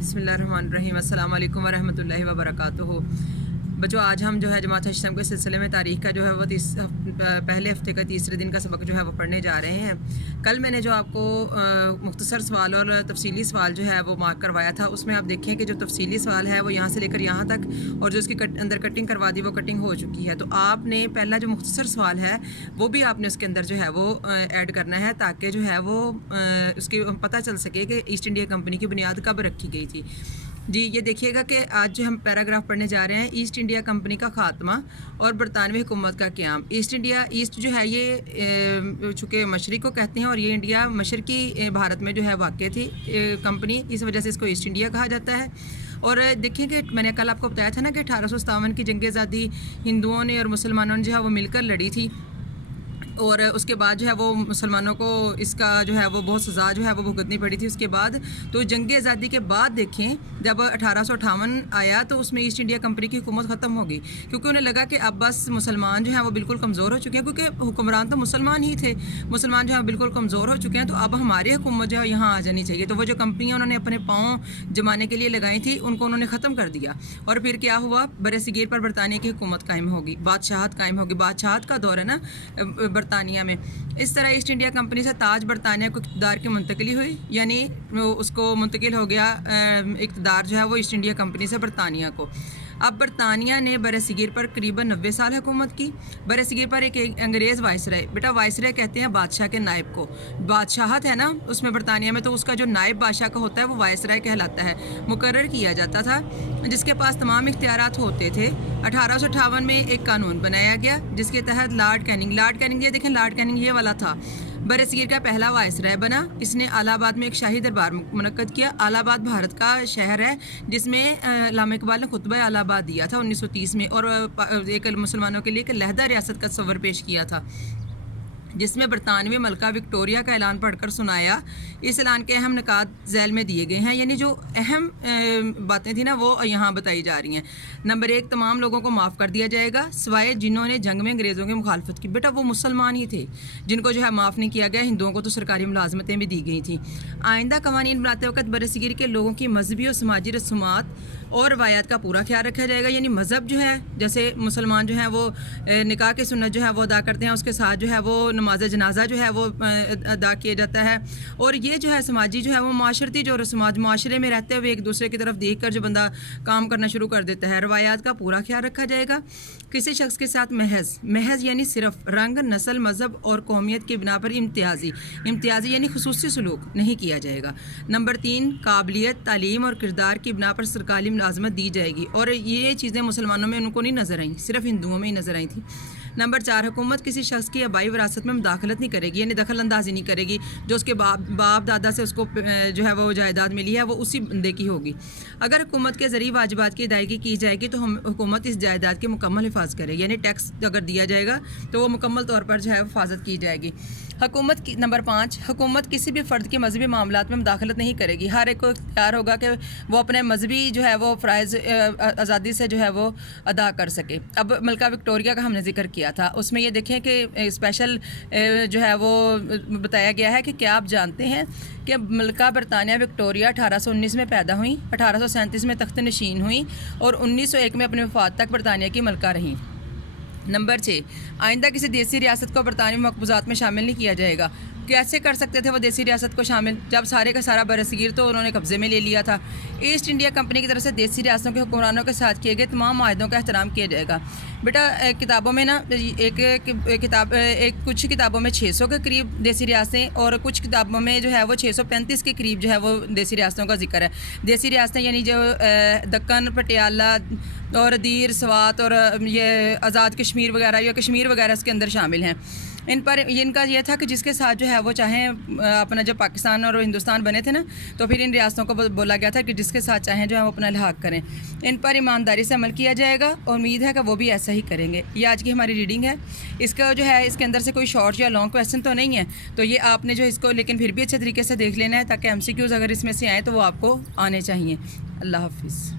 बिस्मिल्लाहिर्रहमानिर्रहीम। अस्सलाम वालेकुम वरहमतुल्लाहि वबरकातुहू। बच्चों, आज हम जो है जमात इस्लाम के सिलसिले में तारीख़ का जो है वो पहले हफ्ते का तीसरे दिन का सबक जो है वो पढ़ने जा रहे हैं। कल मैंने जो आपको मुख्तसर सवाल और तफसीली सवाल जो है वो मार्क करवाया था, उसमें आप देखें कि जो तफसीली सवाल है वो यहाँ से लेकर यहाँ तक, और जो उसकी अंदर कटिंग करवा दी वो कटिंग हो चुकी है। तो आपने पहला जो मुख्तसर सवाल है वो भी आपने उसके अंदर जो है वो ऐड करना है, ताकि जो है वो उसकी पता चल सके कि ईस्ट इंडिया कंपनी की बुनियाद कब रखी गई थी। जी, ये देखिएगा कि आज जो हम पैराग्राफ पढ़ने जा रहे हैं, ईस्ट इंडिया कंपनी का खात्मा और बरतानवी हुकूमत का क़याम। ईस्ट जो है ये चूँकि मशरिक़ को कहते हैं और ये इंडिया मशरक़ी भारत में जो है वाक़ थी कंपनी, इस वजह से इसको ईस्ट इंडिया कहा जाता है। और देखिए कि मैंने कल आपको बताया था ना कि 1857 की जंग आज़ादी हिंदुओं ने और मुसलमानों ने जो है वो मिलकर लड़ी थी, और उसके बाद जो है वो मुसलमानों को इसका जो है वो बहुत सज़ा जो है वो भुगतनी पड़ी थी उसके बाद। तो जंग आज़ादी के बाद देखें, जब 1858 आया तो उसमें ईस्ट इंडिया कंपनी की हुकूमत ख़त्म हो गई, क्योंकि उन्हें लगा कि अब बस मुसलमान जो है वो बिल्कुल कमज़ोर हो चुके हैं, क्योंकि हुक्मरान तो मुसलमान ही थे, मुसलमान जो है बिल्कुल कमज़ोर हो चुके हैं, तो अब हमारी हुकूमत जो है यहाँ आ जानी चाहिए। तो वो जो कंपनियाँ उन्होंने अपने पाँव जमाने के लिए लगाई थी उनको उन्होंने ख़त्म कर दिया, और फिर क्या हुआ, बरसगीर पर बरतानिया की हुकूमत कायम होगी, बादशाहत कायम होगी। बादशाहत का दौर है ना बरतानिया में। इस तरह ईस्ट इंडिया कंपनी से ताज बरतानिया को इक़्तिदार की मुंतकिली हुई, यानी उसको मुंतकिल हो गया इक़्तिदार जो है वो ईस्ट इंडिया कंपनी से बरतानिया को। अब बरतानिया ने बरसगीर पर करीबन 90 साल हुकूमत की। बरसगीर पर एक अंग्रेज़ वाइसराय, बेटा वाइसराय कहते हैं बादशाह के नायब को, बादशाहत है ना उसमें बरतानिया में, तो उसका जो नायब बादशाह का होता है वो वाइसराय कहलाता है, मुकर्रर किया जाता था, जिसके पास तमाम इख्तियारात होते थे। 1858 में एक कानून बनाया गया जिसके तहत लॉर्ड कैनिंग ये देखें, लॉर्ड कैनिंग ये वाला था, बरसगीर का पहला वाइसराय बना। इसने इलाहाबाद में एक शाही दरबार मुनक्कद किया। इलाहाबाद भारत का शहर है जिसमें अल्लामा इकबाल ने खुतबा इलाहाबाद दिया था 1930 में, और एक मुसलमानों के लिए एक लहदा रियासत का तस्वर पेश किया था, जिसमें बरतानवी मलका विक्टोरिया का ऐलान पढ़कर सुनाया। इस ऐलान के अहम निकात झैल में दिए गए हैं, यानी जो अहम बातें थी ना वो यहाँ बताई जा रही हैं। नंबर 1, तमाम लोगों को माफ़ कर दिया जाएगा सिवाय जिन्होंने जंग में अंग्रेज़ों की मुखालफत की। बेटा वो मुसलमान ही थे जिनको जो है माफ़ नहीं किया गया, हिंदुओं को तो सरकारी मुलाजमतें भी दी गई थी। आइंदा कवानीन बनाते वक्त बरसगीर के लोगों की मजहबी और समाजी रसूमात और रवायात का पूरा ख्याल रखा जाएगा, यानी मज़हब जो है, जैसे मुसलमान जो है वो निकाह की सुन्नत जो है वो अदा करते हैं, उसके साथ जो है वो नमाज जनाजा जो है वो अदा किया जाता है। और ये जो है समाजी जो है वो माशरती जो रसूमात, माशरे में रहते हुए एक दूसरे की तरफ देख कर जो बंदा काम करना शुरू कर देता है। रवायात का पूरा ख्याल रखा जाएगा। किसी शख्स के साथ महज यानी सिर्फ रंग, नस्ल, मज़हब और कौमियत की बिना पर इम्तियाजी यानी खुसूसी सलूक नहीं किया जाएगा। नंबर 3, काबिलियत, तालीम और किरदार की बिना पर सरकारी मुलाजमत दी जाएगी, और ये चीज़ें मुसलमानों में उनको नहीं नज़र आई, सिर्फ हिंदुओं में ही नज़र आई थी। नंबर 4, हुकूमत किसी शख्स की आबाई विरासत में मुदाखलत नहीं करेगी, यानी दखल अंदाजी नहीं करेगी। जो उसके बाप दादा से उसको जो है वो जायदाद मिली है वो उसी बंदे की होगी। अगर हुकूमत के ज़रिए वाजिबात की अदायगी की जाएगी तो हुकूमत इस जायदाद की मुकम्मल हिफाजत करेगी, यानी टैक्स अगर दिया जाएगा तो वो मुकम्मल तौर पर जो है हिफाजत की जाएगी। हुकूमत की नंबर 5, हुकूमत किसी भी फ़र्द के मजहबी मामलात में मुदाखलत नहीं करेगी। हर एक को इख्तियार होगा कि वो अपने मजहबी जो है वो फ़राइज़ आज़ादी से जो है वो अदा कर सके। अब मलका विक्टोरिया का हमने जिक्र किया था, उसमें ये देखें कि स्पेशल जो है वो बताया गया है कि क्या आप जानते हैं कि मलका बरतानिया विक्टोरिया 1819 में पैदा हुई, 1837 में तख्त नशीन हुई और 1901 में अपनी वफ़ात तक बरतानिया की मलका रहीं। नंबर 6, आइंदा किसी देसी रियासत को बरतानवी मकबूजात में शामिल नहीं किया जाएगा। कैसे कर सकते थे वो देसी रियासत को शामिल, जब सारे का सारा बरसगीर तो उन्होंने कब्ज़े में ले लिया था। ईस्ट इंडिया कंपनी की तरफ से देसी रियासतों के हुक्मरानों के साथ किए गए तमाम माहदों का एहतराम किया जाएगा। बेटा किताबों में ना कुछ किताबों में 600 के करीब देसी रियासतें, और कुछ किताबों में जो है वो 635 के करीब जो है वो देसी रियासतों का जिक्र है। देसी रियासतें यानी जो दक्कन, पटियाला और दीर, स्वात और ये आज़ाद कश्मीर वगैरह या कश्मीर वगैरह इसके अंदर शामिल हैं। इन पर इनका ये था कि जिसके साथ जो है वो चाहें अपना, जब पाकिस्तान और हिंदुस्तान बने थे ना तो फिर इन रियासतों को बोला गया था कि जिसके साथ चाहें जो है वो अपना लिहाक करें। इन पर ईमानदारी से अमल किया जाएगा और उम्मीद है कि वो भी ऐसा ही करेंगे। ये आज की हमारी रीडिंग है। इसका जो है इसके अंदर से कोई शॉर्ट या लॉन्ग क्वेश्चन तो नहीं है, तो ये आपने जो इसको लेकिन फिर भी अच्छे तरीके से देख लेना है, ताकि MCQs अगर इसमें से आएँ तो वो आपको आने चाहिए। अल्लाह हाफिज़।